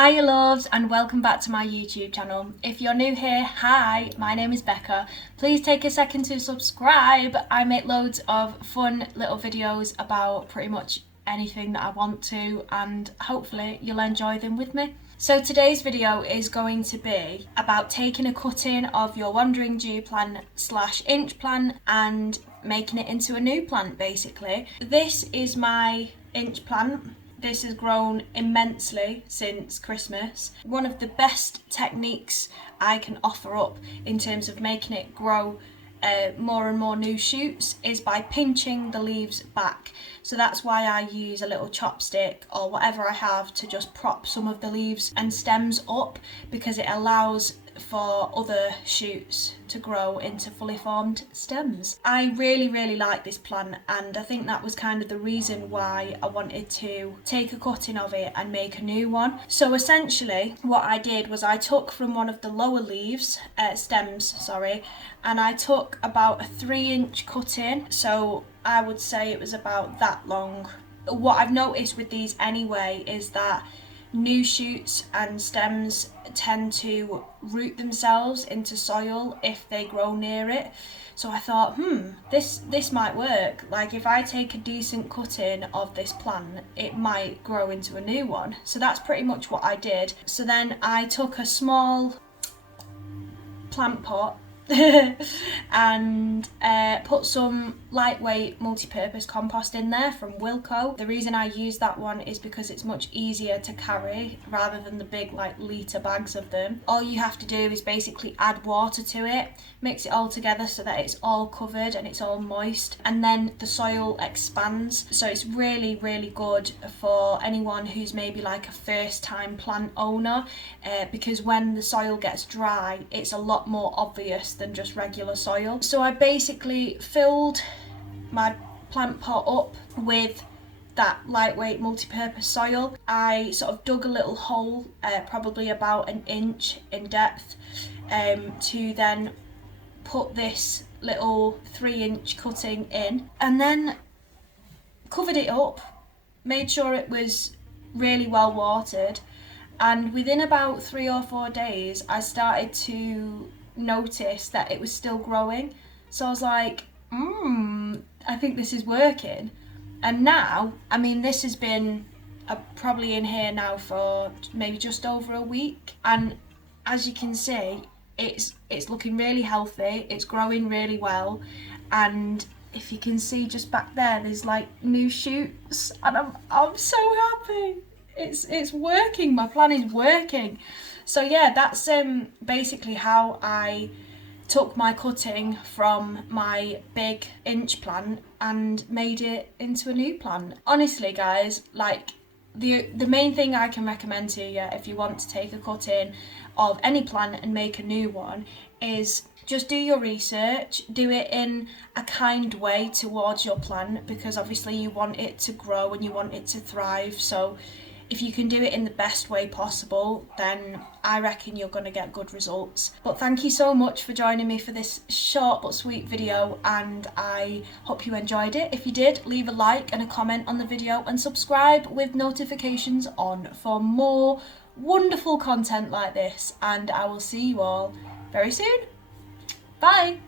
Hiya loves and welcome back to my YouTube channel. If you're new here, hi, my name is Becca. Please take a second to subscribe. I make loads of fun little videos about pretty much anything that I want to, and hopefully you'll enjoy them with me. So today's video is going to be about taking a cutting of your wandering Jew plant / inch plant and making it into a new plant basically. This is my inch plant. This has grown immensely since Christmas. One of the best techniques I can offer up in terms of making it grow more and more new shoots is by pinching the leaves back. So that's why I use a little chopstick or whatever I have to just prop some of the leaves and stems up, because it allows for other shoots to grow into fully formed stems. I really like this plant, and I think that was kind of the reason why I wanted to take a cutting of it and make a new one. So essentially what I did was I took from one of the lower leaves, stems, and I took about a 3-inch cutting, so I would say it was about that long. What I've noticed with these anyway is that new shoots and stems tend to root themselves into soil if they grow near it. So I thought, this might work. Like if I take a decent cutting of this plant, it might grow into a new one. So that's pretty much what I did. So then I took a small plant pot and put some lightweight multi-purpose compost in there from Wilco. The reason I use that one is because it's much easier to carry rather than the big litre bags of them. All you have to do is basically add water to it, mix it all together so that it's all covered and it's all moist, and then the soil expands. So it's really good for anyone who's maybe like a first time plant owner, because when the soil gets dry it's a lot more obvious than just regular soil. So I basically filled my plant pot up with that lightweight multi-purpose soil. I sort of dug a little hole, probably about 1 inch in depth, to then put this little 3-inch cutting in, and then covered it up, made sure it was really well watered, and within about 3 or 4 days I started to notice that it was still growing. So I was like, I think this is working. And now, I mean, this has been probably in here now for maybe just over a week, and as you can see, it's looking really healthy, it's growing really well, and if you can see just back there's like new shoots, and I'm so happy. It's working, my plan is working. So yeah, that's basically how I took my cutting from my big inch plant and made it into a new plant. Honestly guys, like the main thing I can recommend to you if you want to take a cutting of any plant and make a new one is just do your research, do it in a kind way towards your plant, because obviously you want it to grow and you want it to thrive. So if you can do it in the best way possible, then I reckon you're going to get good results. But thank you so much for joining me for this short but sweet video, and I hope you enjoyed it. If you did, leave a like and a comment on the video and subscribe with notifications on for more wonderful content like this, and I will see you all very soon. Bye!